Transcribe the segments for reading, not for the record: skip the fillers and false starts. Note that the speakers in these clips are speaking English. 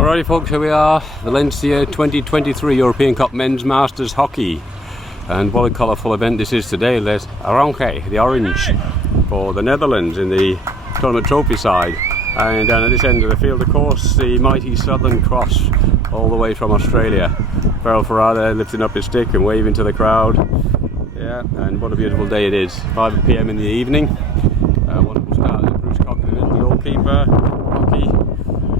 Alrighty folks, here we are, Valencia 2023 European Cup Men's Masters Hockey. And what a colourful event this is today. Les Orange, the orange, for the Netherlands in the tournament trophy side. And down at this end of the field, of course, the mighty Southern Cross, all the way from Australia. Farrell Ferrada lifting up his stick and waving to the crowd. Yeah, and what a beautiful day it is. 5 PM in the evening. Wonderful start. Bruce Coughlin, the goalkeeper, hockey,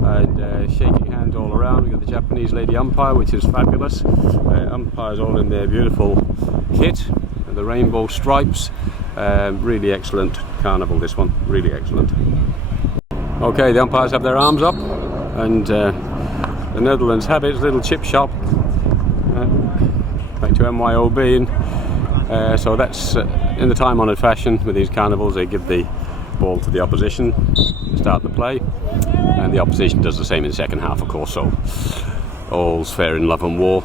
and shaking hands all around. We've got the Japanese lady umpire, which is fabulous. Umpires all in their beautiful kit and the rainbow stripes. Really excellent carnival, this one. Really excellent. Okay, the umpires have their arms up, and the Netherlands have its little chip shop back to MYOB, and so that's in the time-honoured fashion with these carnivals. They give the ball to the opposition to start the play, and the opposition does the same in the second half, of course, so all's fair in love and war.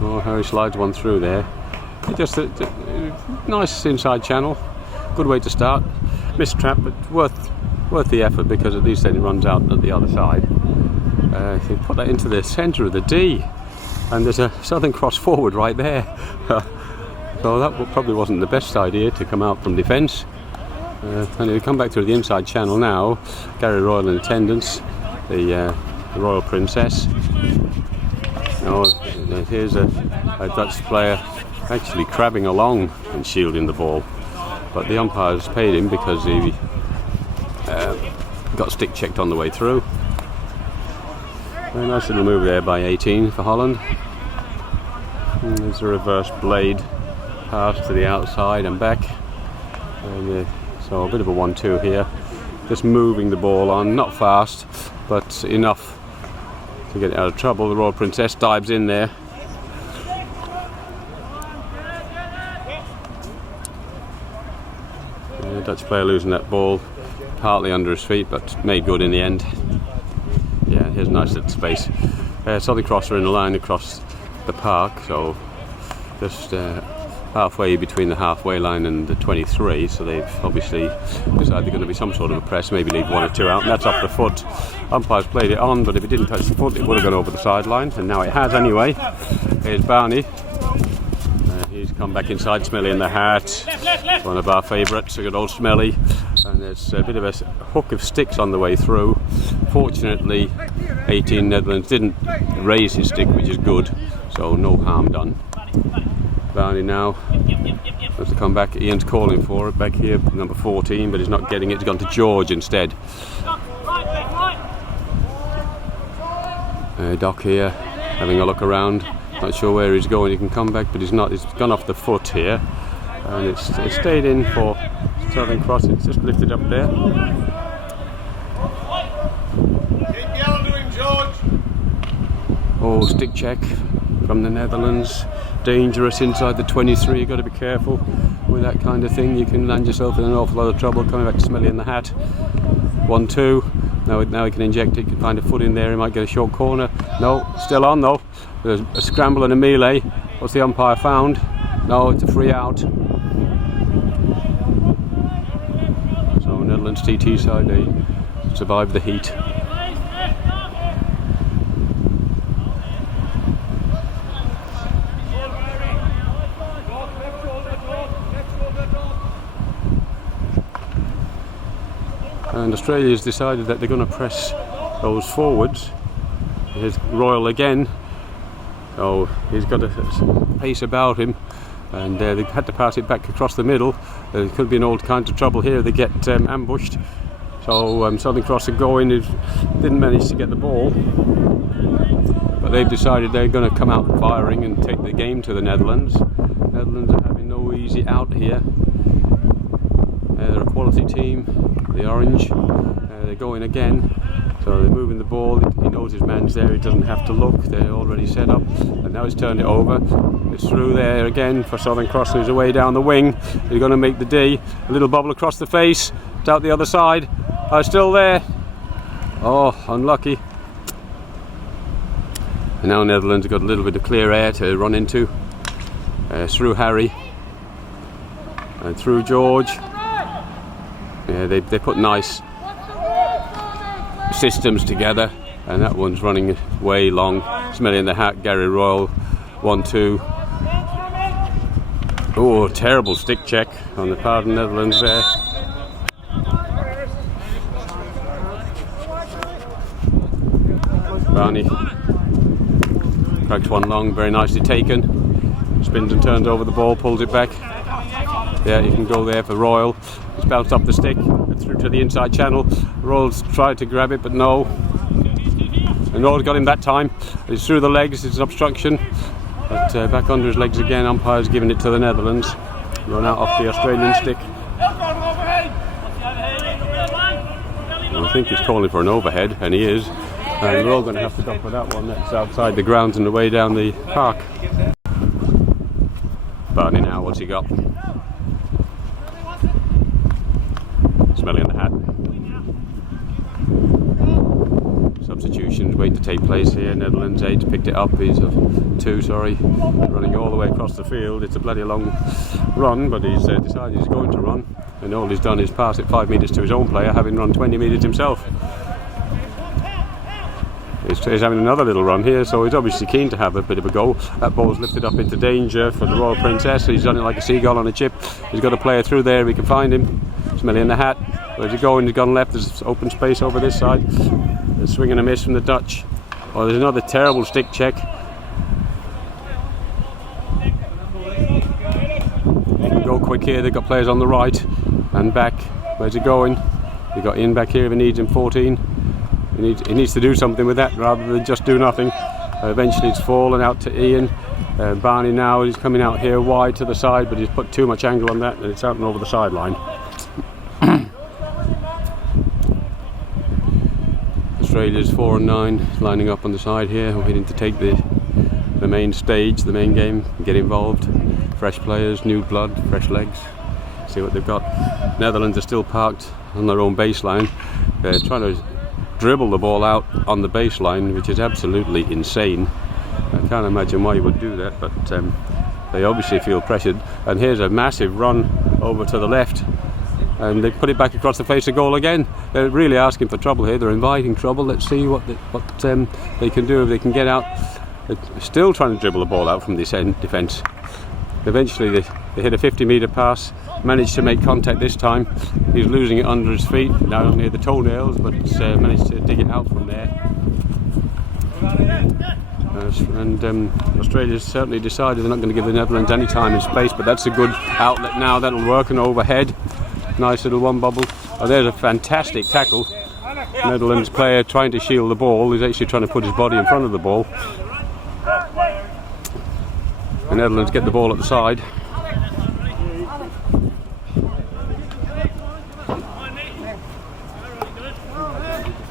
Oh, Harry slides one through there. Just a nice inside channel, good way to start. Missed trap, but worth the effort, because at least then it runs out at the other side. If you put that into the centre of the D, and there's a Southern Cross forward right there. So that probably wasn't the best idea to come out from defence. And we come back through the inside channel now. Gary Royal in attendance, the Royal Princess. Oh, here's a Dutch player actually crabbing along and shielding the ball, but the umpires paid him because he got stick checked on the way through. Very nice little move there by 18 for Holland. And there's a reverse blade pass to the outside and back, and so a bit of a 1-2 here, just moving the ball on, not fast but enough to get out of trouble. The Royal Princess dives in there. Dutch player losing that ball partly under his feet, but made good in the end. Yeah, here's a nice little space. Southern Cross are in a line across the park, so just halfway between the halfway line and the 23, so they've obviously decided they're going to be some sort of a press, maybe leave one or two out, and that's off the foot. Umpires played it on, but if it didn't touch the foot it would have gone over the sideline, and now it has anyway. Here's Barney. He's come back inside, Smelly in the hat, one of our favourites, a good old Smelly, and there's a bit of a hook of sticks on the way through. Fortunately 18 Netherlands didn't raise his stick, which is good, so no harm done. Barney now has to come back. Ian's calling for it back here, number 14, but he's not getting it. He's gone to George instead. Doc here having a look around, not sure where he's going. He can come back, but he's not. He's gone off the foot here, and it's stayed in for Southern Cross. It's just lifted up there. Keep yelling to him, George. Oh, stick check from the Netherlands. Dangerous inside the 23. You've got to be careful with that kind of thing. You can land yourself in an awful lot of trouble. Coming back to Smelly in the hat. 1-2. Now he can inject it. He can find a foot in there. He might get a short corner. No, still on though. There's a scramble and a melee. What's the umpire found? No, it's a free out. So Netherlands TT side, they survived the heat. And Australia has decided that they're going to press those forwards. Here's Royal again. So he's got a pace about him, and they had to pass it back across the middle. There could be an old kind of trouble here. They get ambushed. So Southern Cross are going. Didn't manage to get the ball, but they've decided they're going to come out firing and take the game to the Netherlands. Netherlands are having no easy out here. They're a quality team. The orange, they're going again, so they're moving the ball. He knows his man's there, he doesn't have to look, they're already set up, and now he's turned it over. It's through there again for Southern Cross, who's away down the wing. They're going to make the D. A little bubble across the face, it's out the other side. Still there. Oh, unlucky. And now Netherlands have got a little bit of clear air to run into. Through Harry. And through George. Yeah, they put nice systems together, and that one's running way long. Smelly in the hat, Gary Royal, 1-2. Oh, terrible stick check on the part of the Netherlands there. Barney cracks one long, very nicely taken. Spins and turns over the ball, pulls it back. Yeah, you can go there for Royal. It's bounced off the stick, through to the inside channel. Royal's tried to grab it, but no. And Royal's got him that time. It's through the legs, it's an obstruction. But back under his legs again, umpire's giving it to the Netherlands. Run out off the Australian stick. I think he's calling for an overhead, and he is. And we're all going to have to go for that one. That's outside the grounds and away down the park. Barney now, what's he got? Smelly in the hat. Substitutions waiting to take place here. Netherlands 8 picked it up. He's 2, sorry. Running all the way across the field. It's a bloody long run, but he's decided he's going to run. And all he's done is pass it 5 metres to his own player, having run 20 metres himself. He's having another little run here, so he's obviously keen to have a bit of a go. That ball's lifted up into danger for the Royal Princess. He's done it like a seagull on a chip. He's got a player through there, we can find him. Smelly in the hat. Where's he going? He's gone left. There's open space over this side. A swing and a miss from the Dutch. Oh, there's another terrible stick check. They can go quick here. They've got players on the right and back. Where's he going? He got in back here if he needs him. 14. He needs to do something with that rather than just do nothing. Eventually it's fallen out to Ian. Barney now, he's coming out here wide to the side, but he's put too much angle on that and it's out and over the sideline. Australia's 4 and 9 lining up on the side here, waiting to take the main stage, the main game, and get involved. Fresh players, new blood, fresh legs. See what they've got. Netherlands are still parked on their own baseline. They're trying to dribble the ball out on the baseline, which is absolutely insane. I can't imagine why you would do that, but they obviously feel pressured. And here's a massive run over to the left, and they put it back across the face of goal again. They're really asking for trouble here. They're inviting trouble. Let's see what they can do if they can get out. They're still trying to dribble the ball out from this end defence. Eventually they hit a 50-metre pass, managed to make contact this time. He's losing it under his feet, now near the toenails, but managed to dig it out from there. Australia's certainly decided they're not going to give the Netherlands any time and space, but that's a good outlet now. That'll work, and overhead. Nice little one bubble. Oh, there's a fantastic tackle. Netherlands player trying to shield the ball. He's actually trying to put his body in front of the ball. The Netherlands get the ball at the side.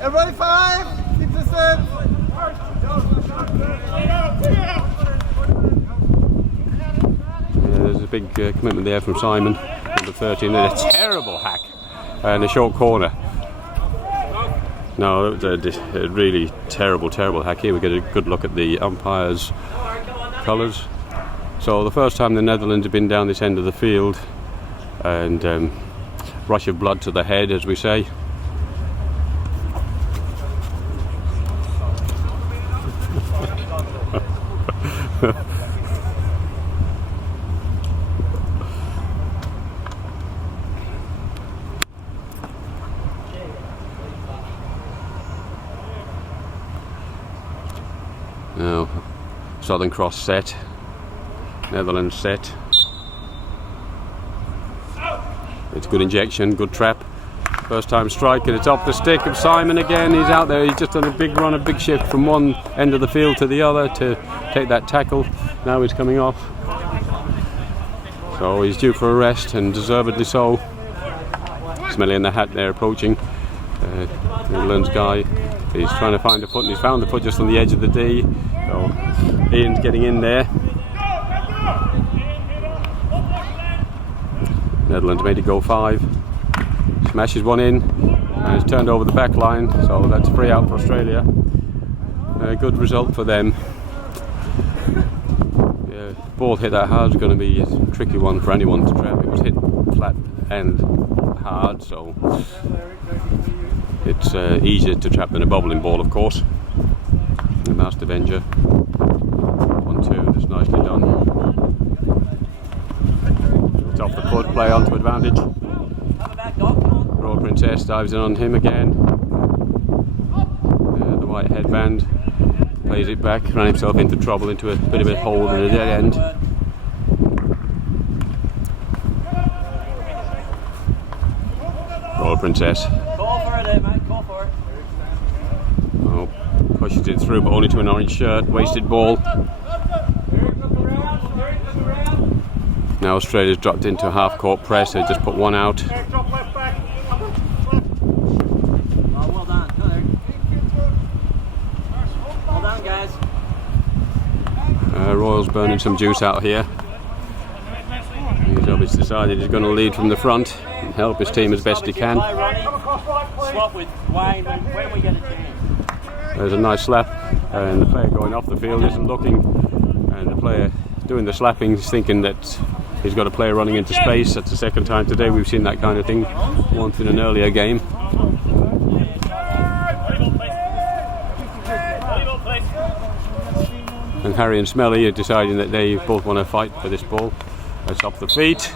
Everybody 5! Keep the steps! There's a big commitment there from Simon, number 13. And a terrible hack and a short corner. No, it was a really terrible hack. Here we get a good look at the umpire's colours. So the first time the Netherlands have been down this end of the field, and rush of blood to the head, as we say. Now, Southern Cross set, Netherlands set. It's good injection, good trap. First time strike, and it's off the stick of Simon again. He's out there, he's just done a big run, a big shift from one end of the field to the other to take that tackle. Now he's coming off. So he's due for a rest, and deservedly so. Smelly in the hat there approaching. Netherlands guy. He's trying to find a foot, and he's found the foot just on the edge of the D. So Ian's getting in there. Netherlands made it go 5. Smashes one in, and it's turned over the back line, so that's free out for Australia. A good result for them. Yeah, ball ball hit that hard is going to be a tricky one for anyone to trap. It was hit flat and hard, so it's easier to trap than a bowling ball, of course. The Master Avenger. 1-2, that's nicely done. It's off the foot, play onto advantage. Royal Princess dives in on him again. The white headband. Plays it back, ran himself into trouble, into a bit of a hole and a dead end. Royal Princess. Call for it, mate, call for it. Oh, pushes it through, but only to an orange shirt. Wasted ball. Now Australia's dropped into a half-court press. They just put one out. Royal's burning some juice out here. He's obviously decided he's going to lead from the front and help his team as best he can. Swap with Wayne when we get a chance. There's a nice slap, and the player going off the field isn't looking, and the player doing the slapping is thinking that he's got a player running into space. That's the second time today we've seen that kind of thing, once in an earlier game. And Harry and Smelly are deciding that they both want to fight for this ball. That's off the feet.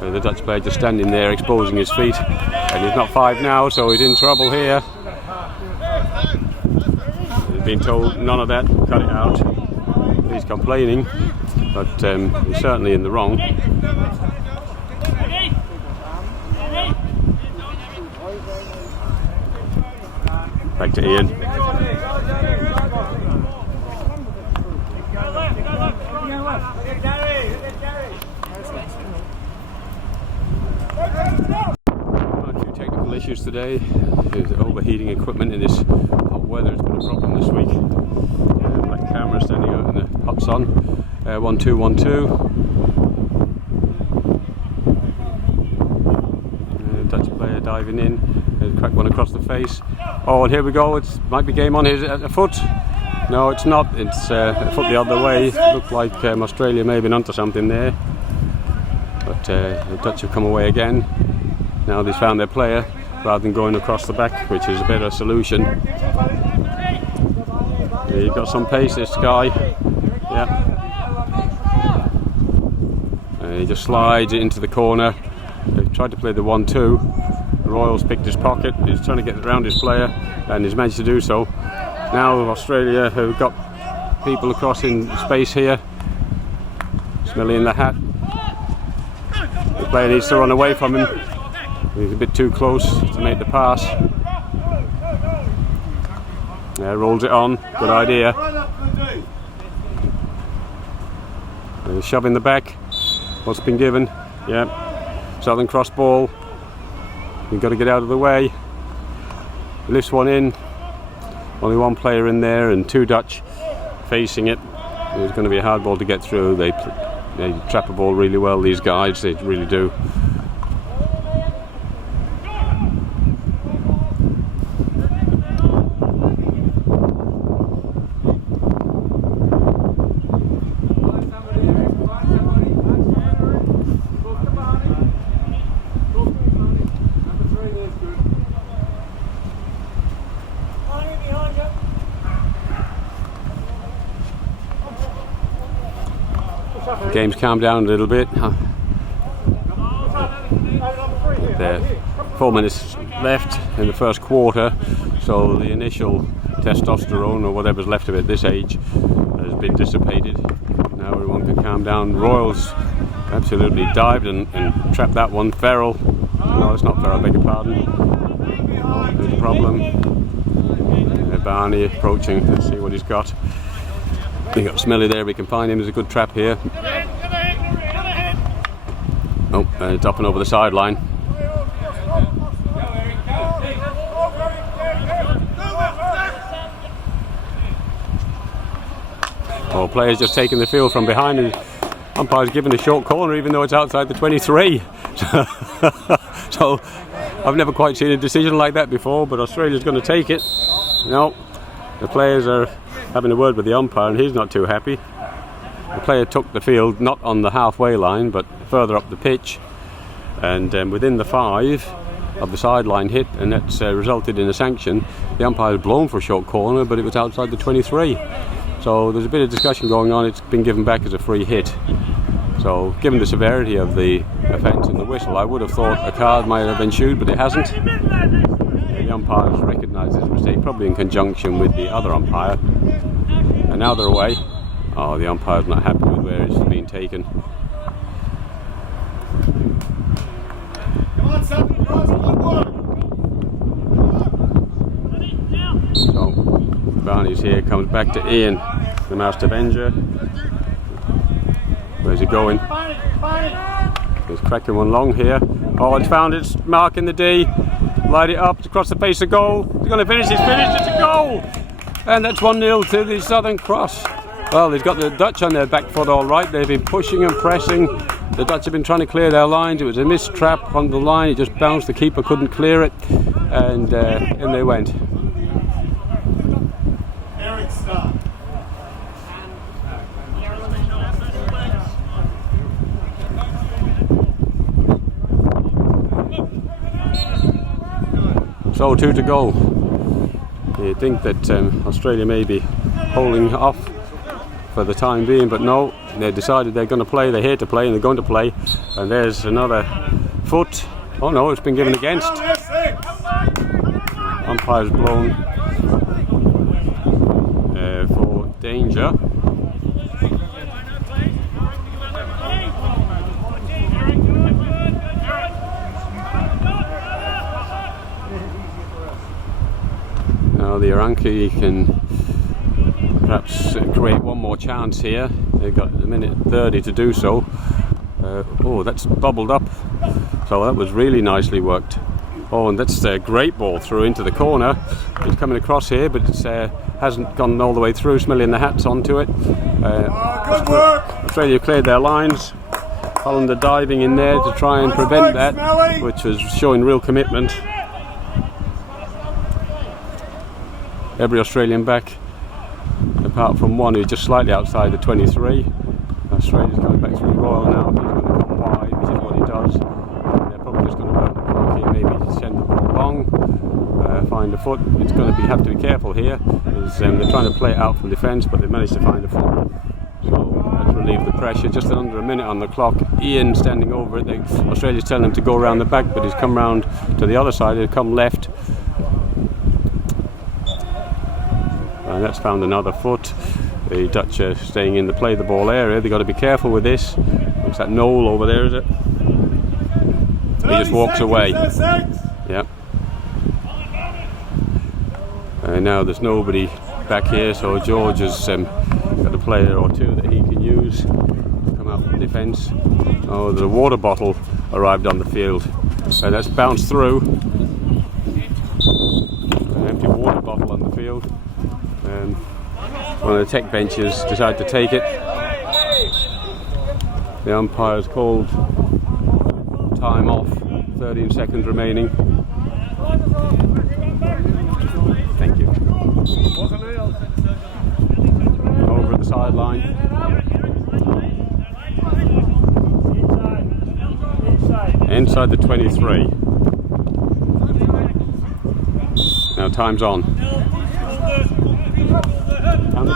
The Dutch player just standing there exposing his feet. And he's not 5 now, so he's in trouble here. He's been told none of that, cut it out. He's complaining, but he's certainly in the wrong. Back to Ian. A few technical issues today. There's overheating equipment in this hot weather. It's been a problem this week. Black camera standing out in the hot sun. 1-2, 1-2. Dutch player diving in. Crack one across the face. Oh, and here we go. It might be game on. Here's a foot. No, it's not. It's a foot the other way. It looked like Australia may have been onto something there. But the Dutch have come away again. Now they've found their player rather than going across the back, which is a better solution. Yeah, you've got some pace, this guy. Yeah. He just slides it into the corner. They've tried to play the 1-2. Royals picked his pocket. He's trying to get around his player, and he's managed to do so. Now Australia have got people across in space here. Smelly in the hat. The player needs to run away from him. He's a bit too close to make the pass. Yeah, rolls it on. Good idea. Shove in the back. What's been given? Yeah. Southern cross ball. You've got to get out of the way. Lifts one in. Only one player in there and 2 Dutch facing it. It's going to be a hard ball to get through. They trap a ball really well, these guys. They really do. Game's calmed down a little bit. There 4 minutes left in the first quarter, so the initial testosterone or whatever's left of it at this age has been dissipated. Now everyone can calm down. Royals absolutely dived and trapped that one. Farrell, no, it's not Farrell, I beg your pardon. Oh, there's a problem. Barney approaching. Let's see what he's got. We got Smelly there. We can find him. There's a good trap here. Oh, it's up and over the sideline. Oh, players just taking the field from behind, and umpire's given a short corner even though it's outside the 23. So I've never quite seen a decision like that before, but Australia's going to take it. No, the players are having a word with the umpire and he's not too happy. The player took the field not on the halfway line but further up the pitch, and within the 5 of the sideline hit, and that's resulted in a sanction. The umpire's blown for a short corner, but it was outside the 23. So there's a bit of discussion going on. It's been given back as a free hit. So given the severity of the offence and the whistle, I would have thought a card might have been issued, but it hasn't. The umpire has recognised his mistake, probably in conjunction with the other umpire. And now they're away. Oh, the umpire's not happy with where it's being taken. So Barney's here, comes back to Ian, the Master Avenger. Where's he going? He's cracking one long here. Oh, it's found its mark in the D. Light it up across the face of goal. He's going to finish. He's finished. It's a goal! And that's 1-0 to the Southern Cross. Well, he's got the Dutch on their back foot all right. They've been pushing and pressing. The Dutch have been trying to clear their lines. It was a missed trap on the line. It just bounced. The keeper couldn't clear it. And in they went. So 2 to go. You'd think that Australia may be holding off for the time being, but no, they decided they're going to play. They're here to play and they're going to play. And there's another foot. Oh no, it's been given against. Umpire's blown for danger. Now the Iranki can perhaps create one more chance here. They've got a minute 30 to do so. Oh, that's bubbled up. So that was really nicely worked. Oh, and that's a great ball through into the corner. It's coming across here, but it hasn't gone all the way through. Smelling the hats onto it. Good work! Australia cleared their lines. Holland are diving in there to try and prevent that, which was showing real commitment. Every Australian back, apart from one who's just slightly outside the 23. Australia's coming back through Royal now. He's going to come wide, which is what he does. And they're probably just going to burn the clock here, maybe send the ball long, find a foot. It's going to have to be careful here, because they're trying to play it out from defence, but they managed to find a foot. So let's relieve the pressure. Just under a minute on the clock. Ian standing over it. Australia's telling him to go around the back, but he's come round to the other side. He's come left. And that's found another foot. The Dutch are staying in the play the ball area. They've got to be careful with this. Looks that Noel over there, is it? He just walks away. Yep. And now there's nobody back here, so George has got a player or two that he can use to come out from defence. Oh, there's a water bottle arrived on the field. So that's bounced through. An empty water bottle on the field. One of the tech benches decided to take it. The umpire's called time off, 13 seconds remaining. Thank you. Over at the sideline. Inside the 23. Now time's on.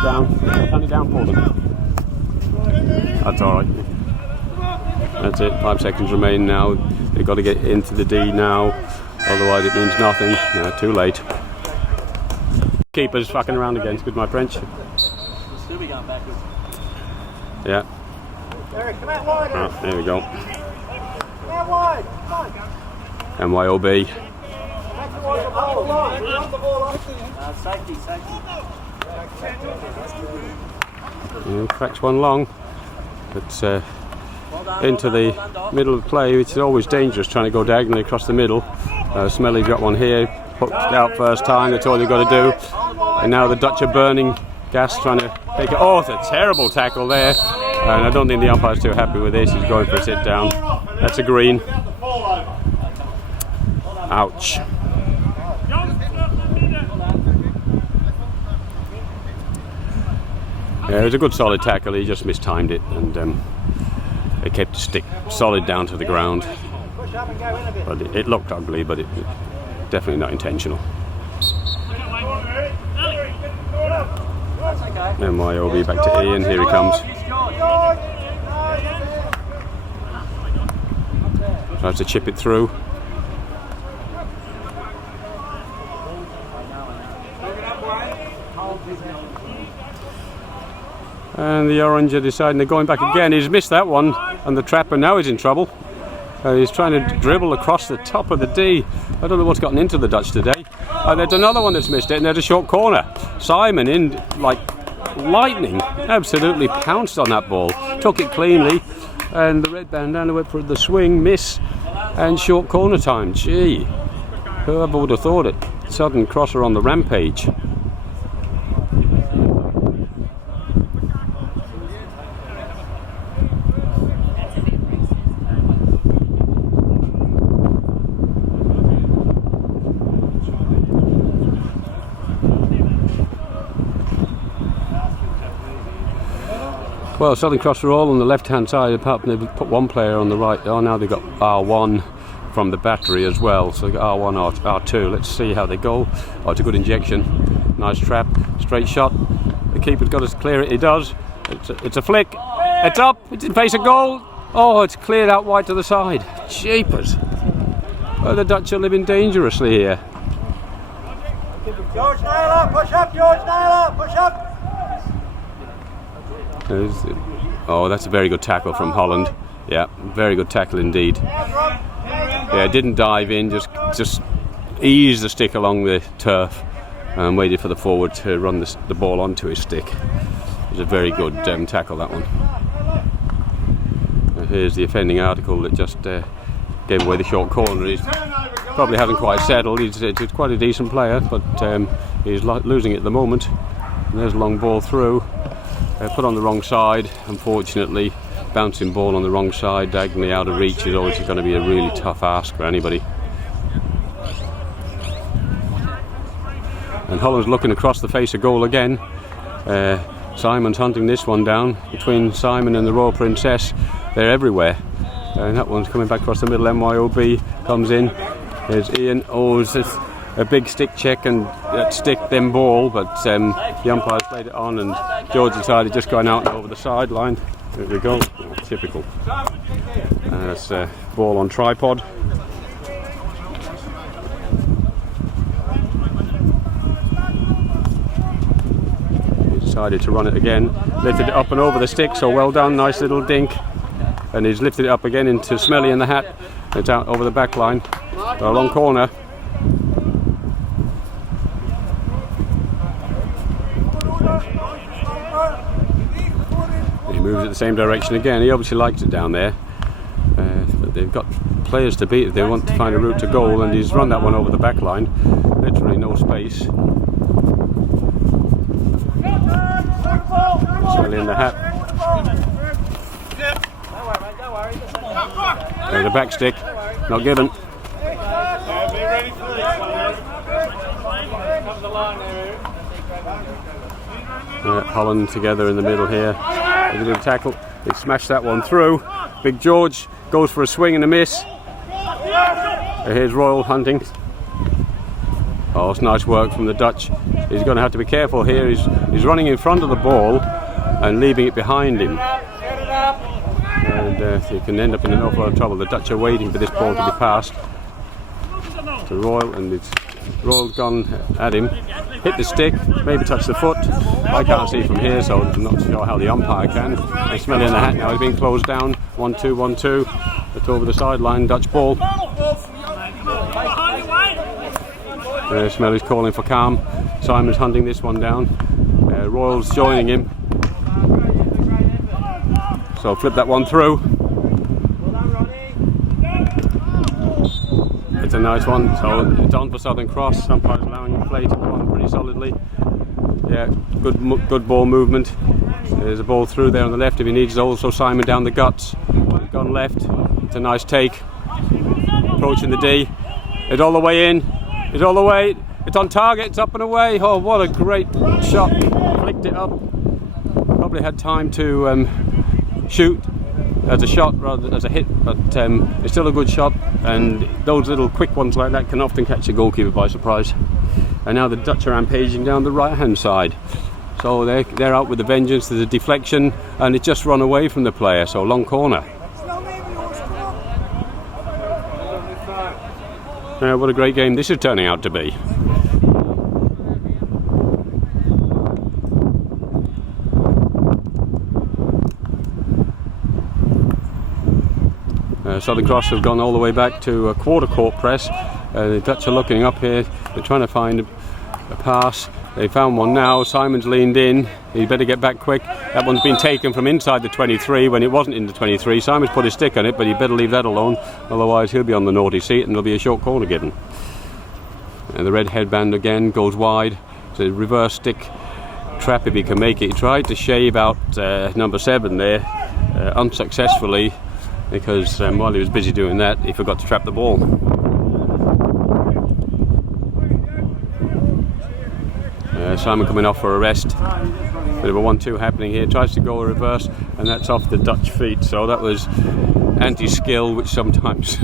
Count it down for them. That's alright. That's it, 5 seconds remain now. They've got to get into the D now, otherwise it means nothing. No, too late. Keeper's fucking around again, excuse my French. Yeah. Oh, there we go. MYOB. Safety. Cracks one long, but into the middle of the play, which is always dangerous trying to go diagonally across the middle. Smelly got one here, hooked out first time, that's all you've got to do. And now the Dutch are burning gas trying to take it. Oh, it's a terrible tackle there. And I don't think the umpire's too happy with this. He's going for a sit down. That's a green. Ouch. Yeah, it was a good solid tackle. He just mistimed it, and it kept the stick solid down to the ground. But it looked ugly, but it definitely not intentional. MYOB back to Ian. Here he comes. Tries to chip it through. And the Orange are deciding they're going back again. He's missed that one, and the trapper now is in trouble. He's trying to dribble across the top of the D. I don't know what's gotten into the Dutch today. There's another one that's missed it, and there's a short corner. Simon, in like lightning, absolutely pounced on that ball. Took it cleanly, and the red bandana went for the swing, miss, and short corner time. Gee, whoever would have thought it. Sudden crosser on the rampage. Well, Southern Cross are all on the left-hand side, apart from they've put one player on the right. Oh, now they've got R1 from the battery as well. So they've got R1, R2. Let's see how they go. Oh, it's a good injection. Nice trap. Straight shot. The keeper's got to clear it. He does. It's a flick. It's up. It's in face of goal. Oh, it's cleared out wide to the side. Jeepers. Oh, the Dutch are living dangerously here. George Naylor, push up, George Naylor, push up. Oh, that's a very good tackle from Holland. Yeah, very good tackle indeed. Yeah, didn't dive in, just eased the stick along the turf and waited for the forward to run the ball onto his stick. It was a very good tackle, that one. And here's the offending article that just gave away the short corner. He probably hasn't quite settled. He's quite a decent player, but he's losing it at the moment. And there's a long ball through. Put on the wrong side, unfortunately. Bouncing ball on the wrong side, diagonally out of reach is always going to be a really tough ask for anybody. And Holland's looking across the face of goal again. Simon's hunting this one down. Between Simon and the Royal Princess, they're everywhere. And that one's coming back across the middle. MYOB comes in. There's Ian. Oh, it's a big stick check and stick then ball, but the umpires played it on, and George decided just going out and over the sideline. There we go. Oh, typical. That's a ball on tripod. He decided to run it again. Lifted it up and over the stick, so well done. Nice little dink. And he's lifted it up again into Smelly in the hat. It's out over the back line. A long corner. He moves it the same direction again. He obviously likes it down there. But they've got players to beat if they want to find a route to goal, and he's run that one over the back line. Literally no space. Smelly in the hat. There's a back stick. Not given. Holland together in the middle here. There's a good tackle. They smashed that one through. Big George goes for a swing and a miss. Here's Royal hunting. Oh, it's nice work from the Dutch. He's going to have to be careful here. He's running in front of the ball and leaving it behind him. And he can end up in an awful lot of trouble. The Dutch are waiting for this ball to be passed to Royal, and Royal's gone at him. Hit the stick, maybe touch the foot. I can't see from here, so I'm not sure how the umpire can. And Smelly in the hat now. He's being closed down. 1-2, 1-2. It's over the sideline. Dutch ball. Smelly's calling for calm. Simon's hunting this one down. Royal's joining him. So flip that one through. It's a nice one. So it's on for Southern Cross. Umpire's allowing him to play to go on pretty solidly. Yeah, good ball movement. There's a ball through there on the left if he needs. Also Simon down the guts. He's gone left. It's a nice take. Approaching the D. It's all the way in. It's all the way. It's on target. It's up and away. Oh, what a great shot. Flicked it up probably had time to shoot as a shot rather than as a hit, but it's still a good shot, and those little quick ones like that can often catch a goalkeeper by surprise. And now the Dutch are rampaging down the right hand side, so they're out with a vengeance. There's a deflection and it just run away from the player, so long corner. What a great game this is turning out to be. Southern Cross have gone all the way back to a quarter court press. The Dutch are looking up here, they're trying to find a pass. They found one now. Simon's leaned in, he better get back quick. That one's been taken from inside the 23 when it wasn't in the 23. Simon's put his stick on it, but he better leave that alone, otherwise he'll be on the naughty seat and there'll be a short corner given. And the red headband again goes wide. It's a reverse stick trap if he can make it. He tried to shave out number 7 there unsuccessfully, because while he was busy doing that he forgot to trap the ball. Simon coming off for a rest. Bit of a 1-2 happening here. Tries to go a reverse and that's off the Dutch feet, so that was anti-skill, which sometimes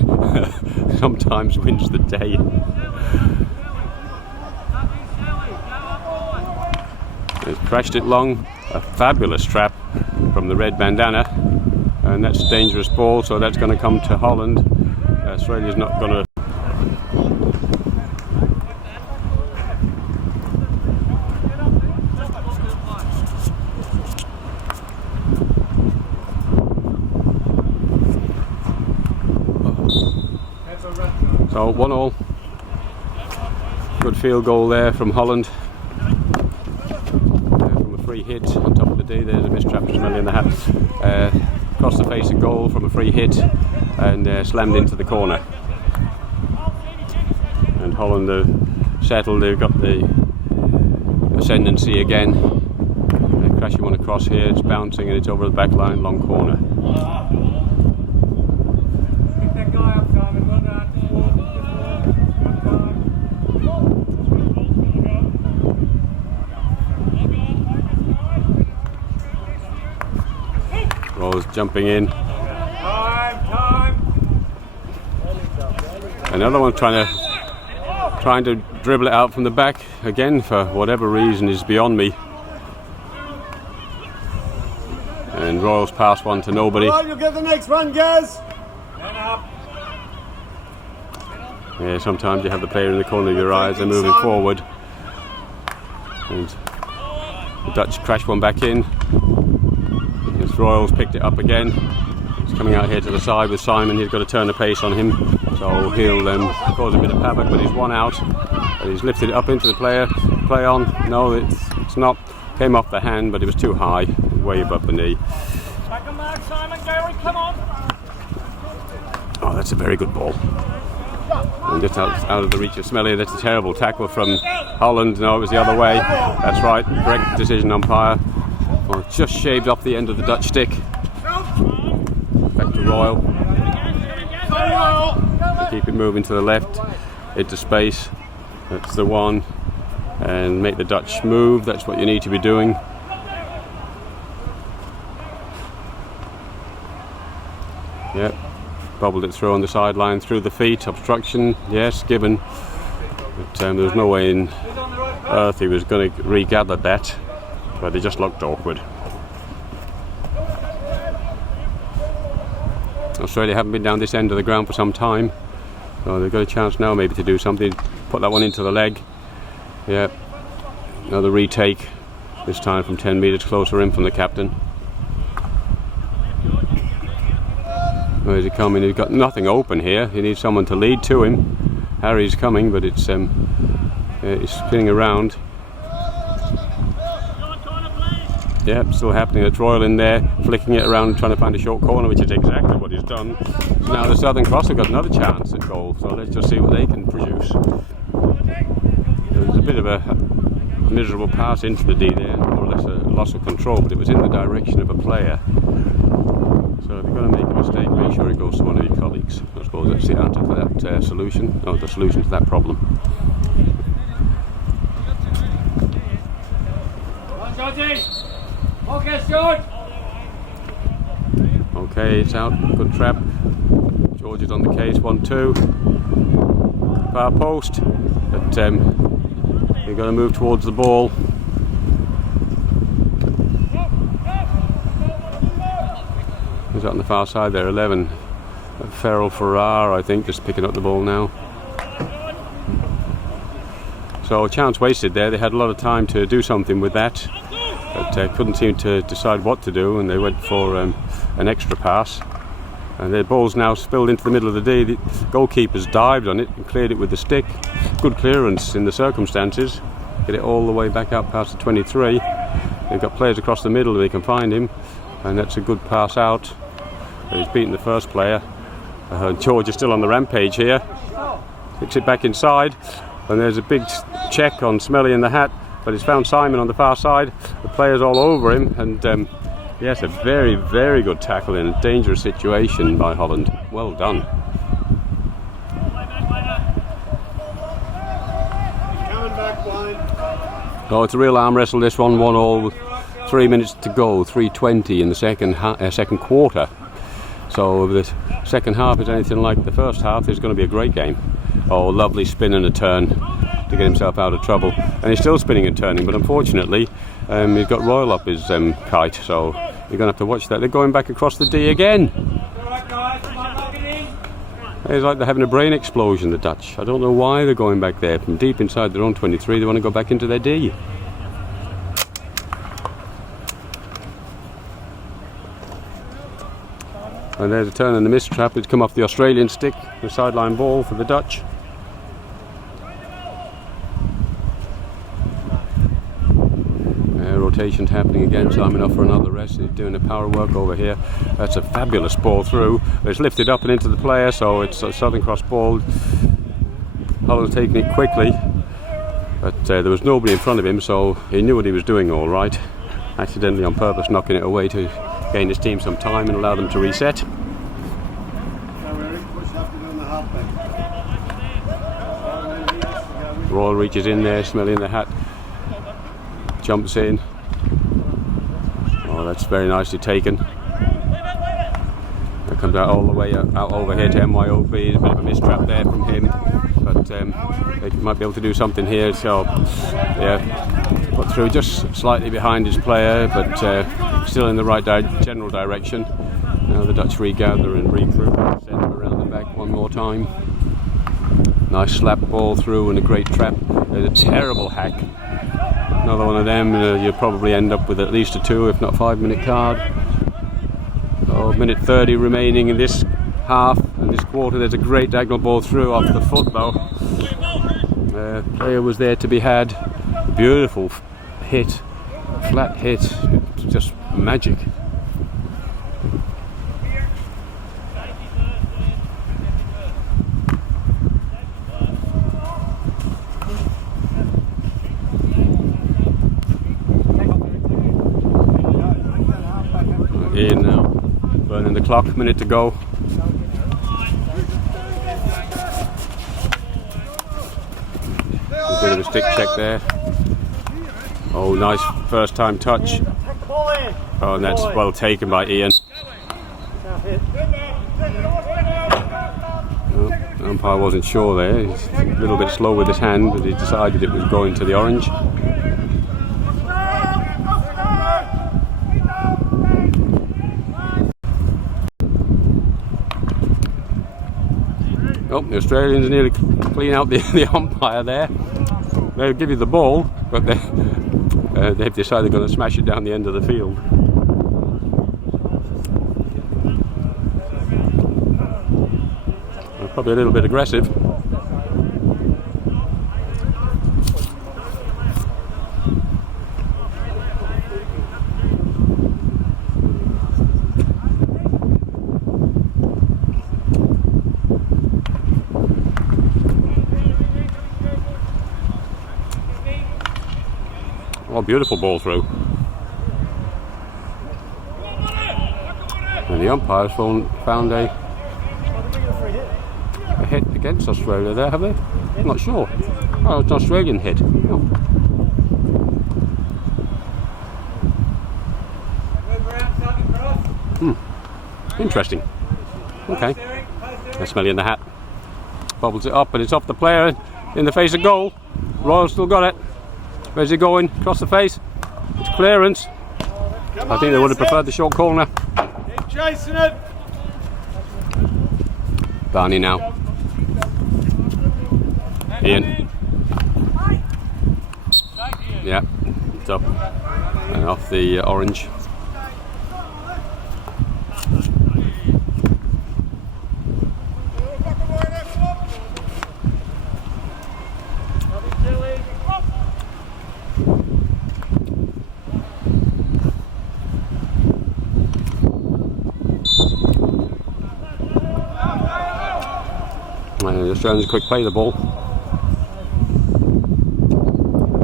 sometimes wins the day. He's crashed it long. A fabulous trap from the red bandana, and that's a dangerous ball, so that's going to come to Holland. Australia's not going to. So 1-1. Good field goal there from Holland. From a free hit on top of the D. There's a missed trap, Smelly in the hat. Across the face of goal from a free hit and slammed into the corner. And Holland are settled. They've got the ascendancy again. They're crashing one across here. It's bouncing and it's over the back line, long corner. Rose jumping in. Another one trying to dribble it out from the back again, for whatever reason is beyond me. And Royals pass one to nobody. Right, you'll get the next one, guys. Yeah, sometimes you have the player in the corner of your eye as they're moving forward. And the Dutch crash one back in. Royals picked it up again. He's coming out here to the side with Simon. He's got to turn the pace on him, so he'll cause a bit of havoc, but he's one out. And he's lifted it up into the player. Play on. No, it's not. Came off the hand, but it was too high, way above the knee. Second mark, Simon, Gary, come on. Oh, that's a very good ball. And just out of the reach of Smelly. That's a terrible tackle from Holland. No, it was the other way. That's right. Correct decision, umpire. Well, just shaved off the end of the Dutch stick. Back to Royal. Keep it moving to the left, into space. That's the one. And make the Dutch move. That's what you need to be doing. Yep. Bobbled it through on the sideline, through the feet. Obstruction, yes, given. But there was no way in earth he was going to regather that. But it just looked awkward. Australia haven't been down this end of the ground for some time, so they've got a chance now maybe to do something. Put that one into the leg. Yeah, another retake, this time from 10 metres closer in from the captain. Where's he coming? He's got nothing open here. He needs someone to lead to him. Harry's coming, but it's spinning around. Yeah, still happening. It's Royal in there, flicking it around, trying to find a short corner, which is exactly what he's done. So now the Southern Cross have got another chance at goal, so let's just see what they can produce. There was a bit of a miserable pass into the D there, more or less a loss of control, but it was in the direction of a player. So if you're going to make a mistake, make sure it goes to one of your colleagues. I suppose that's the answer for that solution, or the solution to that problem. Focus, George. Okay, it's out. Good trap. George is on the case. 1-2. Far post. But they've got to move towards the ball. Who's out on the far side there? 11. Ferrell Farrar, I think, just picking up the ball now. So chance wasted there. They had a lot of time to do something with that, but couldn't seem to decide what to do, and they went for an extra pass. And their ball's now spilled into the middle of the D. The goalkeeper's dived on it and cleared it with the stick. Good clearance in the circumstances. Get it all the way back out past the 23. They've got players across the middle, they can find him, and that's a good pass out. He's beaten the first player. George is still on the rampage here. Kicks it back inside, and there's a big check on Smelly in the hat, but he's found Simon on the far side. The players all over him, and yes, a very, very good tackle in a dangerous situation by Holland. Well done. Coming back blind. Oh, it's a real arm wrestle, this one. 1-1 with 3 minutes to go. 3:20 in the second quarter. So if the second half is anything like the first half, it's going to be a great game. Oh, lovely spin and a turn to get himself out of trouble. And he's still spinning and turning, but unfortunately he's got Royal up his kite, so you're going to have to watch that. They're going back across the D again. It's like they're having a brain explosion, the Dutch. I don't know why they're going back there. From deep inside their own 23, they want to go back into their D. And there's a turn and the miss trap. It's come off the Australian stick, the sideline ball for the Dutch. Rotations happening again. Simon off for another rest. He's doing the power work over here. That's a fabulous ball through. It's lifted up and into the player, so it's a Southern Cross ball. Holland's taking it quickly, but there was nobody in front of him, so he knew what he was doing all right. Accidentally on purpose knocking it away to gain his team some time and allow them to reset. Royal reaches in there, Smelly in the hat, jumps in. Oh, that's very nicely taken. That comes out all the way out over here to MYOB. There's a bit of a mistrap there from him, but they might be able to do something here. So yeah, put through just slightly behind his player, but still in the right general direction. Now the Dutch regather and regroup, send him around the back one more time. Nice slap ball through and a great trap. There's a terrible hack. Another one of them, you'll probably end up with at least a 2, if not 5-minute card. Oh, minute 30 remaining in this half and this quarter. There's a great diagonal ball through off the foot though. Player was there to be had. Beautiful hit, flat hit, just magic. In now, burning the clock, minute to go. A bit of a stick check there. Oh, nice first time touch. Oh, and that's well taken by Ian. Oh, the umpire wasn't sure there. He's a little bit slow with his hand, but he decided it was going to the orange. Oh, the Australians nearly clean out the umpire there. They'll give you the ball, but they've decided they're going to smash it down the end of the field. Probably a little bit aggressive. Oh, beautiful ball through. And the umpires found a hit against Australia there, have they? I'm not sure. Oh, it's an Australian hit. Oh. Interesting. Okay. Let's smell you in the hat. Bobbles it up and it's off the player in the face of goal. Royal still got it. Where's he going? Across the face. It's clearance. I think they would have preferred the short corner. Keep chasing it. Barney now. Ian. Yeah, it's up and off the orange. And the Australians quick play the ball.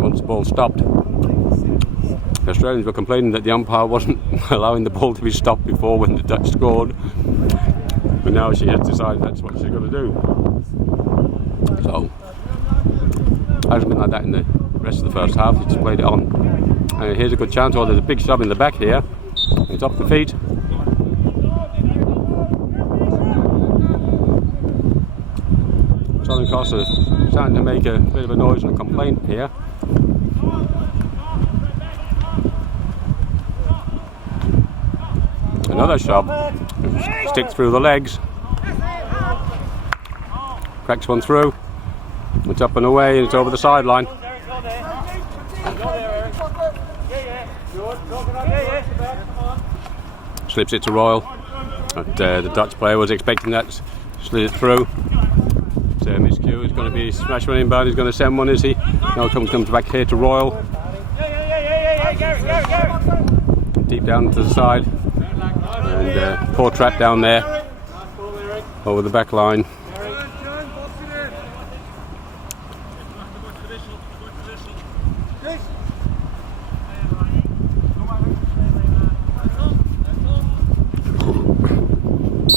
Once the ball stopped, the Australians were complaining that the umpire wasn't allowing the ball to be stopped before when the Dutch scored. But now she has decided that's what she's going to do. So, it hasn't been like that in the rest of the first half. She just played it on. And here's a good chance. Oh, there's a big shove in the back here. It's off the feet. Southern Cross is starting to make a bit of a noise and a complaint here. Another shove. Stick through the legs. Cracks one through. It's up and away and it's over the sideline. Slips it to Royal. But the Dutch player was expecting that. Slid it through. Miscue is going to be smash one inbound. He's going to send one, is he? No, comes back here to Royal. Deep down to the side. And poor trap down there. Over the back line.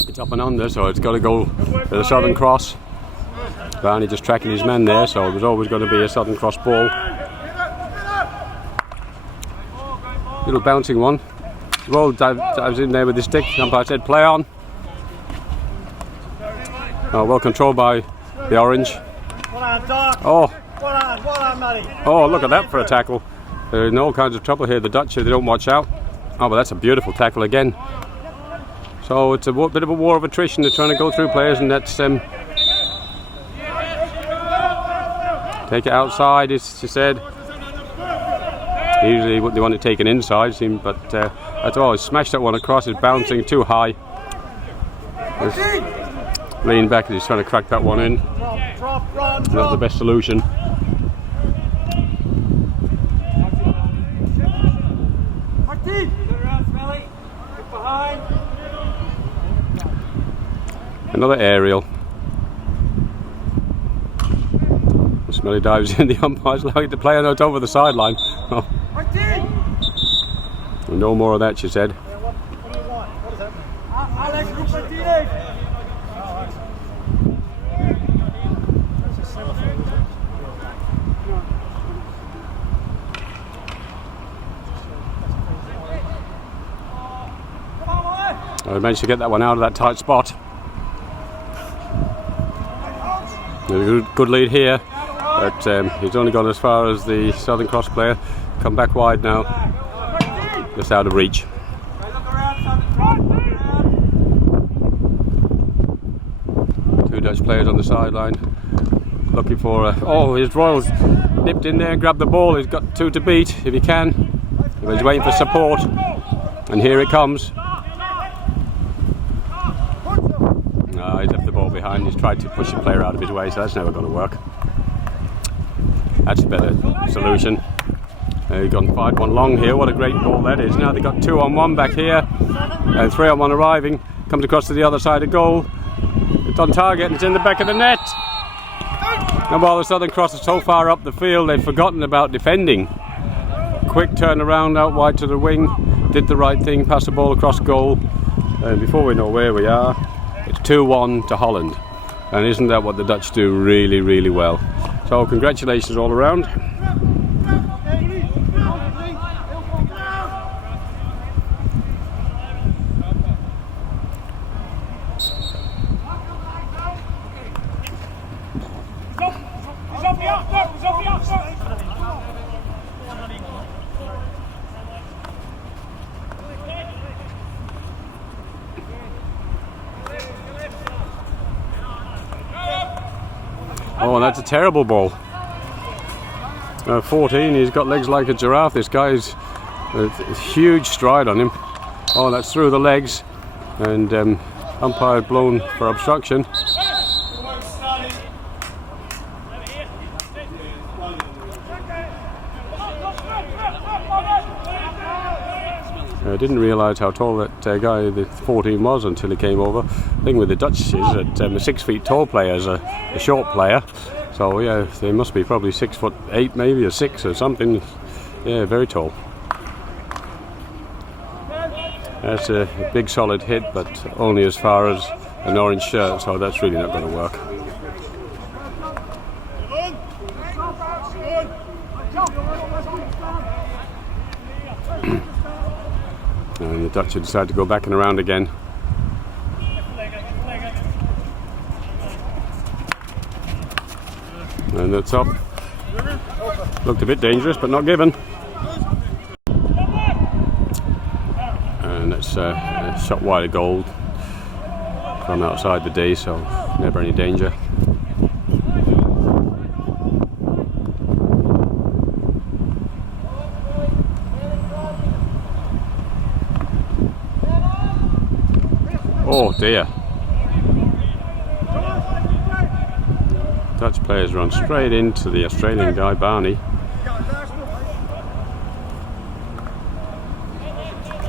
It's up and under, so it's got to go to the Southern Cross. Barney just tracking his men there, so there's always going to be a Southern Cross ball. Little bouncing one. Roll dives in there with his stick. Umpire said play on. Oh, well controlled by the orange. Oh, oh, look at that for a tackle. They're in all kinds of trouble here, the Dutch, if they don't watch out. Oh, but that's a beautiful tackle again. So it's a bit of a war of attrition. They're trying to go through players, and that's take it outside, as she said. Usually they want to take it inside, but I thought he smashed that one across. It's bouncing too high. Lean back and he's trying to crack that one in. Not the best solution. Another aerial. Smelly dives in, the umpire's allowing the player out over the sideline. Oh. No more of that, she said. What do you want? What does that mean? I managed to get that one out of that tight spot. A good lead here, but he's only gone as far as the Southern Cross player. Come back wide now, just out of reach. Two Dutch players on the sideline, looking for a... Oh, his Royals nipped in there and grabbed the ball. He's got two to beat if he can. He's waiting for support, and here it comes. He's left the ball behind. He's tried to push the player out of his way, so that's never going to work. That's a better solution. He's gone 5-1 long here. What a great ball that is. Now they've got 2-on-1 back here, and 3-on-1 arriving. Comes across to the other side of goal. It's on target and it's in the back of the net. And while the Southern Cross is so far up the field, they've forgotten about defending. Quick turn around out wide to the wing. Did the right thing, passed the ball across goal. And before we know where we are, it's 2-1 to Holland. And isn't that what the Dutch do really, really well? So congratulations all around. Oh, that's a terrible ball. 14, he's got legs like a giraffe. This guy's a huge stride on him. Oh, that's through the legs, and umpire blown for obstruction. I didn't realise how tall that guy, the 14, was until he came over. The thing with the Dutch is that a 6 feet tall player is a short player. So yeah, they must be probably 6'8", maybe, or 6 or something. Yeah, very tall. That's a big solid hit, but only as far as an orange shirt, so that's really not going to work. And the Dutch have decided to go back and around again. And that's up. Looked a bit dangerous, but not given. And that's a shot wide of goal from outside the D, so never any danger. Oh dear. Dutch players run straight into the Australian guy, Barney.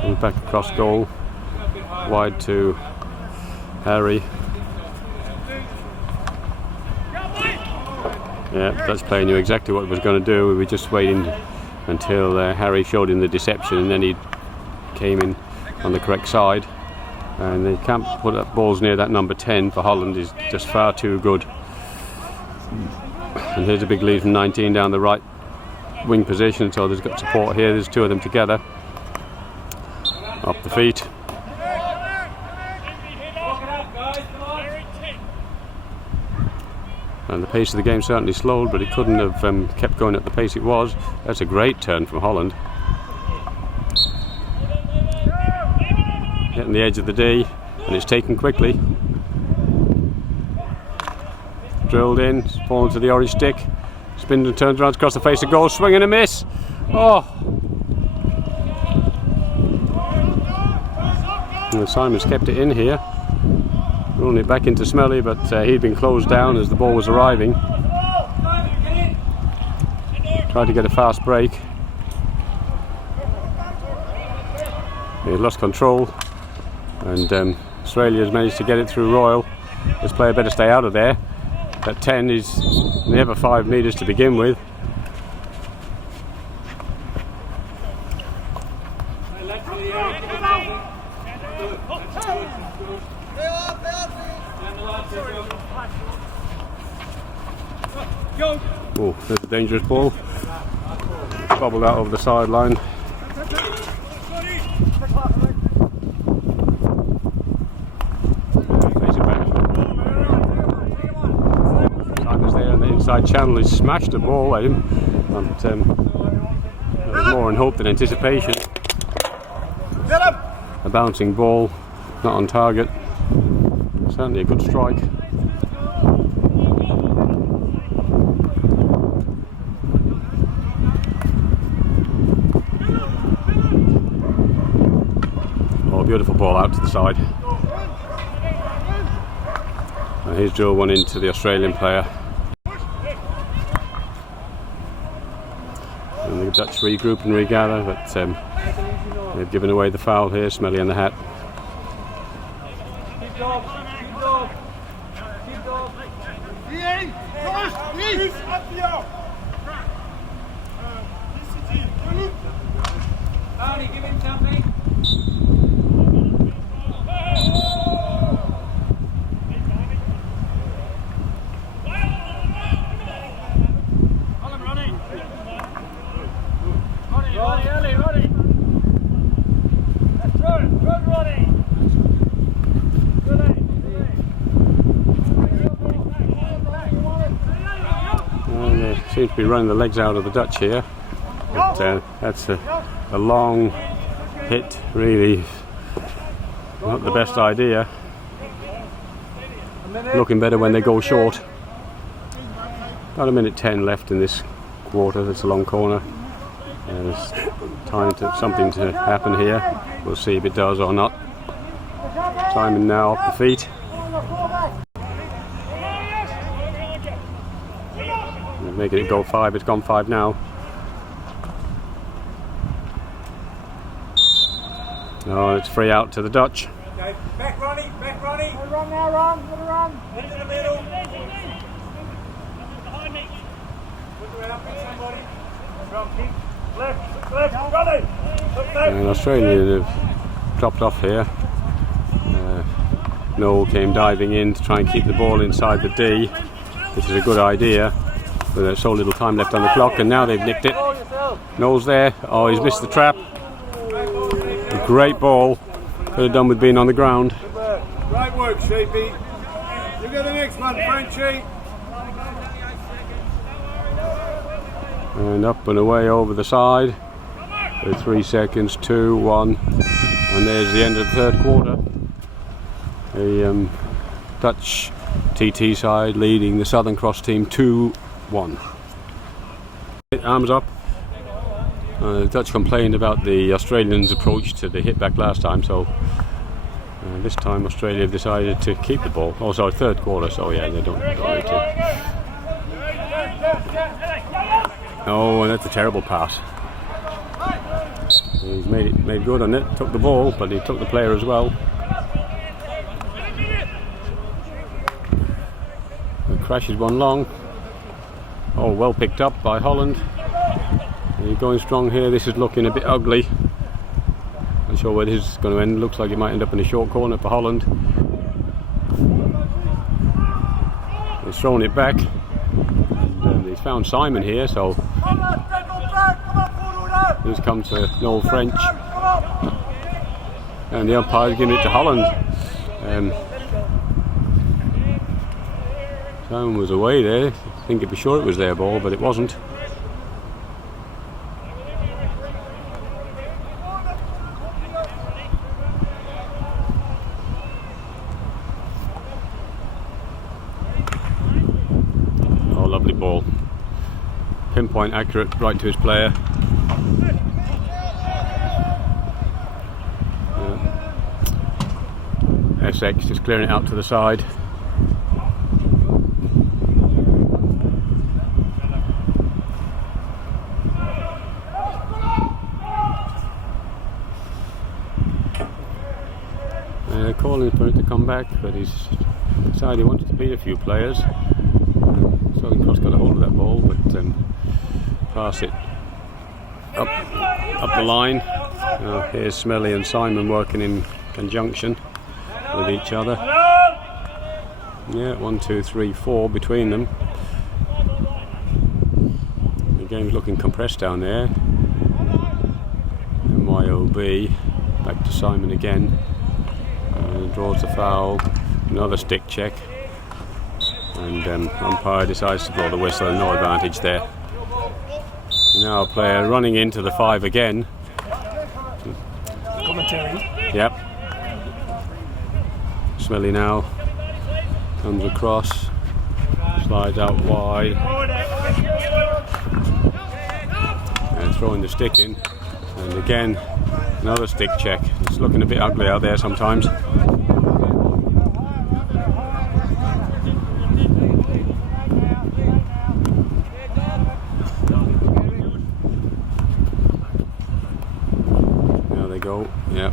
And back across goal, wide to Harry. Yeah, Dutch player knew exactly what he was going to do. We were just waiting until Harry showed him the deception, and then he came in on the correct side. And they can't put up balls near that number 10 for Holland. Is just far too good. And here's a big lead from 19 down the right wing position, so there's got support here. There's two of them together. Up the feet. And the pace of the game certainly slowed, but it couldn't have kept going at the pace it was. That's a great turn from Holland. Hitting the edge of the D, and it's taken quickly. Drilled in, falling to the orange stick. Spins and turns around across the face of goal, swing and a miss. Oh! And Simon's kept it in here. Rolling it back into Smelly, but he'd been closed down as the ball was arriving. Tried to get a fast break. He lost control, and Australia's managed to get it through Royal. This player better stay out of there. That 10 is never 5 metres to begin with. Oh, there's a dangerous ball. Bobbled out over the sideline. Simon's there in the inside channel. He smashed the ball at him. But there was more in hope than anticipation. A bouncing ball, not on target. Certainly a good strike. Beautiful ball out to the side. And he's drilled one into the Australian player. And the Dutch regroup and regather, but they've given away the foul here, Smelly in the hat. Give him something. Seems to be running the legs out of the Dutch here, but that's a long hit, really not the best idea. Looking better when they go short. About a minute 10 left in this quarter. That's a long corner. There's time to something to happen here. We'll see if it does or not. Simon now off the feet. Making it go 5. It's gone 5 now. No, it's free out to the Dutch. Okay, back Ronnie, back Ronnie. Run now, run, run. Into the middle. Behind me. Look around, pick somebody. Left, Ronnie. And Australia have dropped off here. Noel came diving in to try and keep the ball inside the D, which is a good idea. But there's so little time left on the clock, and now they've nicked it. Noel's there. Oh, he's missed the trap. A great ball. Could have done with being on the ground. Great work, Sheepy. You get the next one, Frenchie. And up and away over the side. 3 seconds, 2, 1. And there's the end of the third quarter. The Dutch TT side leading the Southern Cross team 2-1. Arms up. The Dutch complained about the Australians' approach to the hit back last time, so this time Australia have decided to keep the ball. Oh, sorry, third quarter, so yeah, they don't need to. Oh, and that's a terrible pass. He's made good on it, took the ball, but he took the player as well. The crash is one long. Oh, well picked up by Holland. He's going strong here. This is looking a bit ugly. Not sure where this is going to end. Looks like it might end up in a short corner for Holland. He's thrown it back. And he's found Simon here, so he's come to Noel French. And the umpire's giving it to Holland. Simon was away there. I think he'd be sure it was their ball, but it wasn't. Oh, lovely ball. Pinpoint accurate, right to his player. SX is clearing it out to the side. Calling for it to come back, but he's decided he wanted to beat a few players. Southern Cross got a hold of that ball, but pass it up the line. Here's Smelly and Simon working in conjunction with each other. Yeah, 1, 2, 3, 4 between them. The game's looking compressed down there. MYOB back to Simon again. Draws the foul, another stick check, and umpire decides to blow the whistle, and no advantage there. Now a player running into the 5 again. Commentary. Yep. Smelly now comes across, slides out wide, and throwing the stick in, and again another stick check. It's looking a bit ugly out there sometimes. There they go. Yep.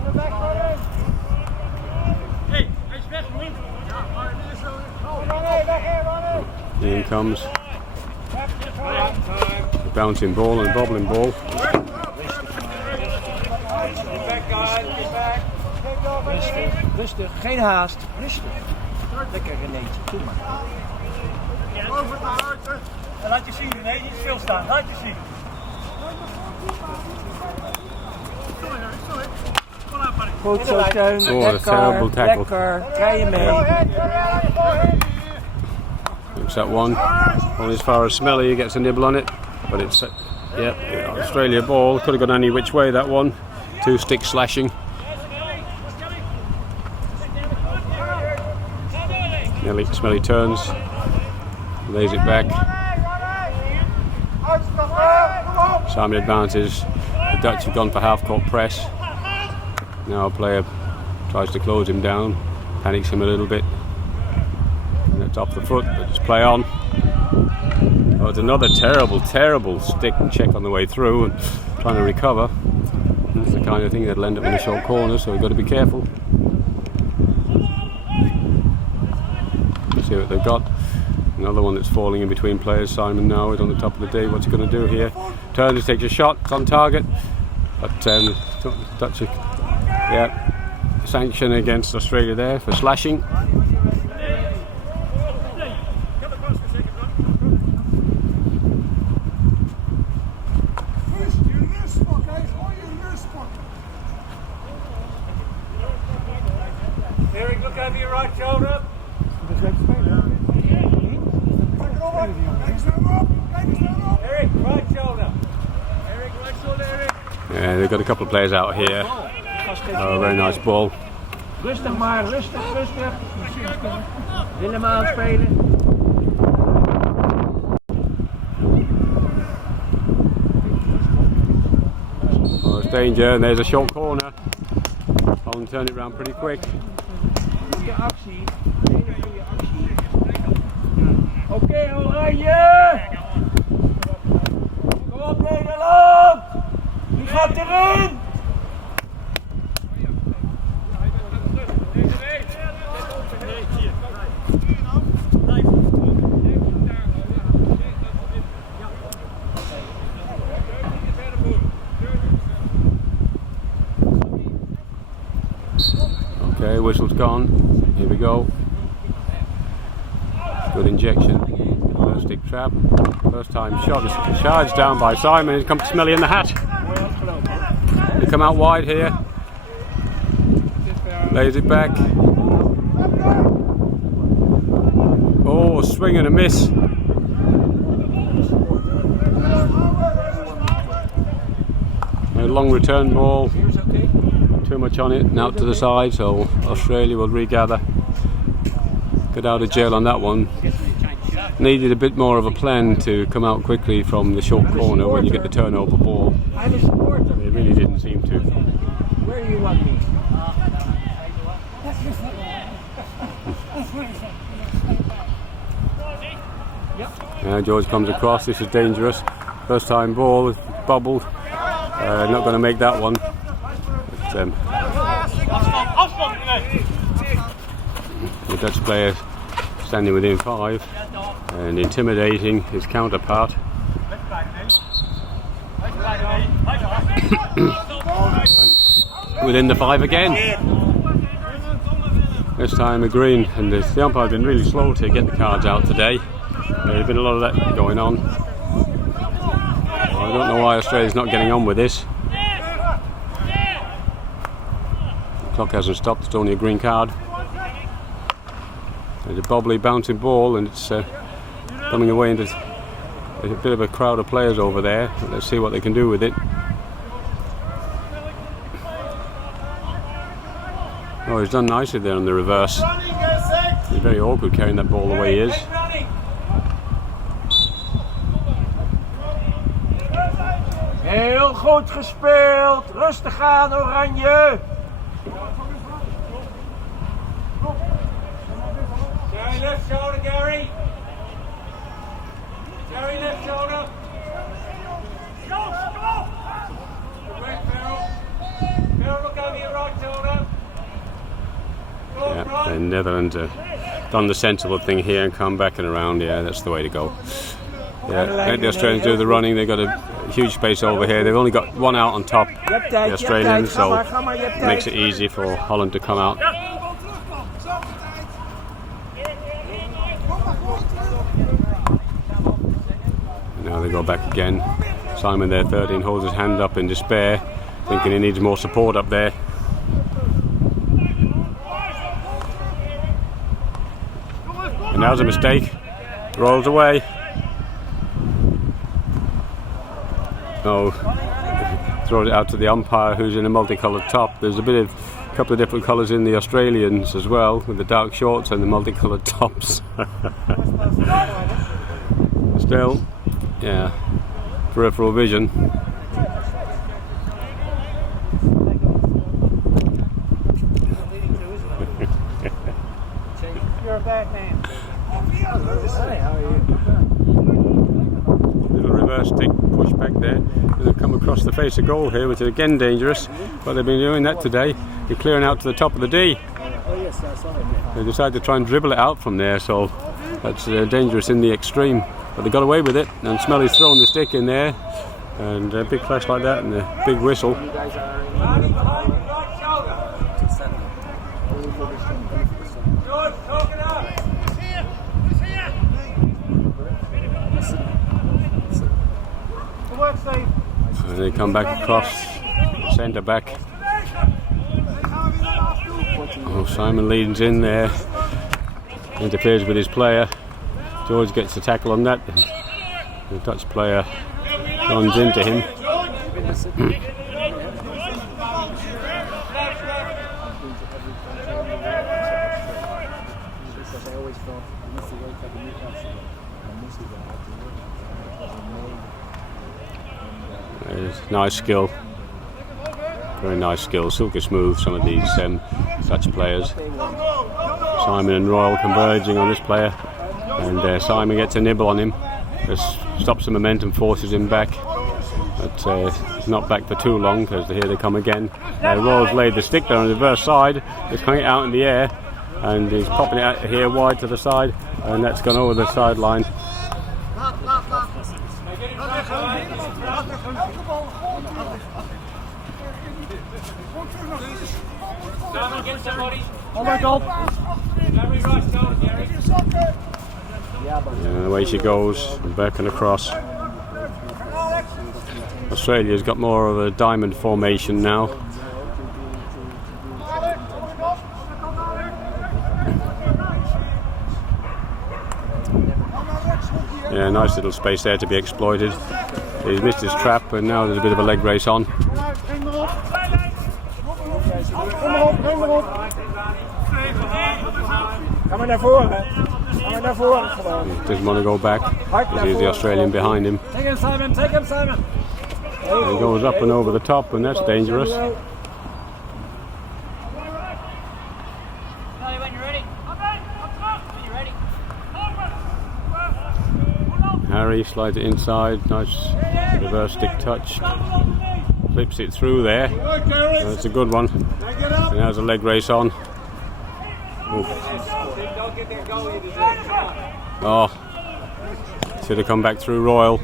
In comes the bouncing ball and bobbling ball. Rustig, geen haast. Rustig. Lekker Renéetje, doe maar. En laat je zien, nee, niet stilstaan, laat je zien. Goed zo, Teun. Oh, a terrible tackle. Lekker, krijg je mee. Looks that one. Only as far as Smelly, he gets a nibble on it. But it's, Australia ball. Could have gone any which way, that one. 2 sticks slashing. Smelly turns, lays it back. Simon advances. The Dutch have gone for half-court press. Now a player tries to close him down, panics him a little bit. And it's off the foot, but just play on. Oh, it's another terrible stick check on the way through and trying to recover. That's the kind of thing that'll end up in a short corner, so we've got to be careful. See what they've got. Another one that's falling in between players. Simon now is on the top of the day. What's he going to do here? Turns, takes a shot. It's on target. But Dutch, yeah, sanction against Australia there for slashing. Eric, look over your right shoulder. Eric, right shoulder. Eric, right shoulder, Eric. Yeah, they've got a couple of players out here. Oh, very nice ball. Rustig maar, rustig. Willem aanspelen. Oh, it's danger, and there's a short corner. Holland turn it round pretty quick. Goede actie. Hele goede actie. Oké, Oranje! Kom op Nederland! Die gaat erin! Okay, whistle's gone. Here we go. Good injection. First stick trap. First time shot. It's charged down by Simon. He's come smelly in the hat. They come out wide here. Lays it back. Oh, a swing and a miss. A long return ball. Too much on it and out to the side, so Australia will regather. Get out of jail on that one. Needed a bit more of a plan to come out quickly from the short corner when you get the turnover ball. They really didn't seem to. Where do you want me? Now George comes across. This is dangerous. First time ball, bubbled. Not going to make that one. But, the Dutch player standing within 5 and intimidating his counterpart. Within the 5 again. This time a green, and the umpire's been really slow to get the cards out today. There's been a lot of that going on. I don't know why Australia's not getting on with this. The clock hasn't stopped, it's only a green card. There's a bobbly bouncing ball and it's coming away into a bit of a crowd of players over there. Let's see what they can do with it. Oh, he's done nicely there on the reverse. He's very awkward carrying that ball the way he is. Heel goed gespeeld. Rustig aan, Oranje. Gary, left shoulder, Gary. Gary, left shoulder. Good work, Farrell. Farrell, look over your right shoulder. Yeah, and Netherlands done the sensible thing here and come back and around. Yeah, that's the way to go. Yeah, let the Australians do the running. They've got a huge space over here. They've only got one out on top, the Australians, so it makes it easy for Holland to come out. Now they go back again. Simon there, 13, holds his hand up in despair, thinking he needs more support up there. And now's a mistake. Rolls away. No, throws it out to the umpire, who's in a multicoloured top. There's a couple of different colours in the Australians as well, with the dark shorts and the multicoloured tops. Still, yeah, peripheral vision. You're a bad man. Hey, how are you? Little reverse stick push back there, and they've come across the face of goal here, which is again dangerous. But they've been doing that today. They're clearing out to the top of the D. Oh yes, I saw it. They decided to try and dribble it out from there, so that's dangerous in the extreme. But they got away with it, and Smelly's thrown the stick in there, and a big flash like that, and a big whistle. You guys are in to center. And they come back across, centre back. Oh, Simon leads in there, interferes with his player. George gets the tackle on that, and the Dutch player runs into him. Nice skill, very nice skill, silky smooth, some of these Dutch players. Simon and Royal converging on this player, and Simon gets a nibble on him, just stops the momentum, forces him back, but not back for too long, because here they come again. Royal's laid the stick there on the reverse side, he's coming it out in the air, and he's popping it out here wide to the side, and that's gone over the sideline. And away she goes, back and across. Australia's got more of a diamond formation now. Yeah, nice little space there to be exploited. He's missed his trap, and now there's a bit of a leg race on. Doesn't want to go back, because he's the Australian behind him. Take him, Simon, take him, Simon. And he goes up and over the top, and that's dangerous. Harry slides it inside, nice reverse stick touch, flips it through there, that's a good one, and there's a leg race on. Oof. Oh, should have come back through Royal.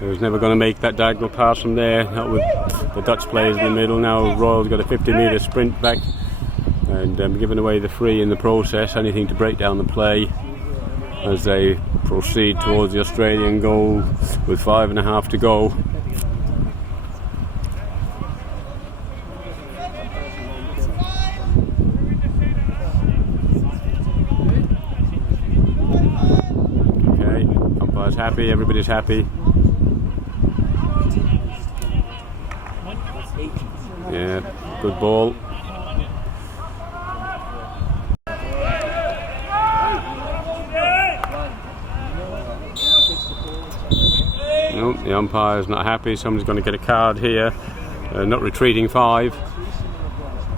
He was never going to make that diagonal pass from there, not with the Dutch players in the middle. Now Royal's got a 50-metre sprint back, and giving away the free in the process, anything to break down the play as they proceed towards the Australian goal with 5.5 to go. Okay, umpire's happy, everybody's happy. Yeah, good ball. No, the umpire's not happy. Somebody's going to get a card here. Not retreating 5.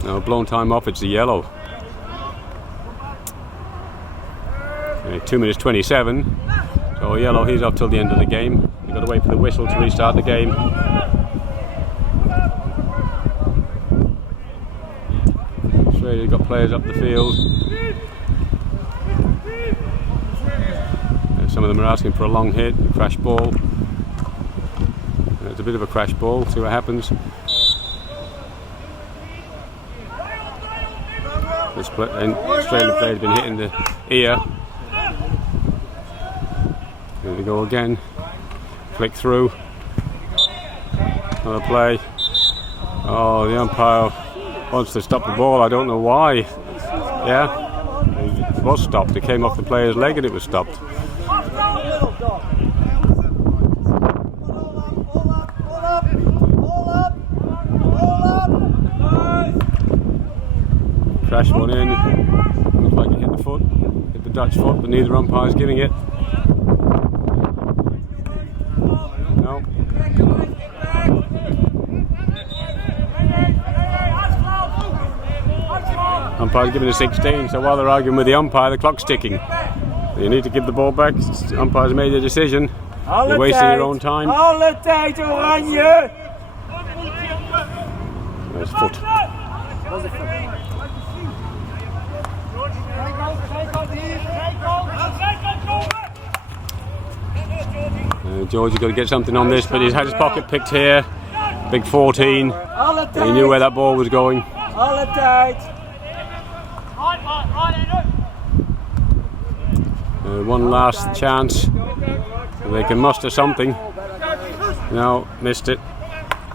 No, blown time off. It's a yellow. 2 minutes 27. So a yellow. He's off till the end of the game. You've got to wait for the whistle to restart the game. Australia's got players up the field. Some of them are asking for a long hit, a crash ball. It's a bit of a crash ball, see what happens. This Australian player's been hitting the ear. Here we go again. Flick through. Another play. Oh, the umpire wants to stop the ball, I don't know why. Yeah, it was stopped. It came off the player's leg and it was stopped. Crash one in. Looks like it hit the foot, hit the Dutch foot, but neither umpire's giving it. No. Umpire's giving a 16, so while they're arguing with the umpire, the clock's ticking. You need to give the ball back. The umpire's made a decision. You're wasting your own time. Alle tijd oranje! There's foot. George has got to get something on this, but he's had his pocket picked here. Big 14. He knew where that ball was going. Alle tijd! One last chance. They can muster something. No, missed it.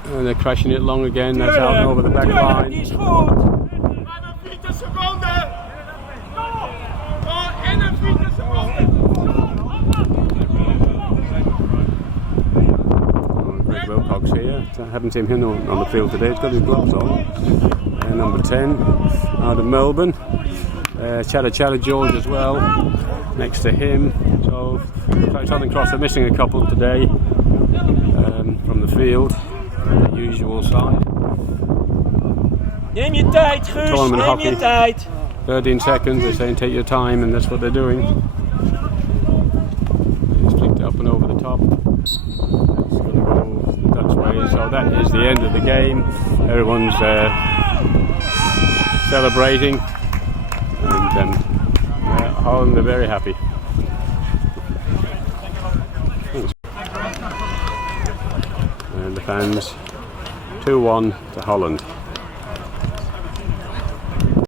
And they're crashing it long again. That's out and over the back line. Die is goed! Greg Wilcox here. I haven't seen him on the field today. He's got his gloves on. Number 10 out of Melbourne. Chada George as well next to him. So looks like Southern Cross are missing a couple today from the field, the usual side. Neem je tijd, Guus, Tournament neem hockey. je tijd. 13 seconds, they're saying take your time, and that's what they're doing. He's flicked it up and over the top. It's going to go Dutch way, so that is the end of the game. Everyone's celebrating, and Holland are very happy. And the fans 2-1 to Holland.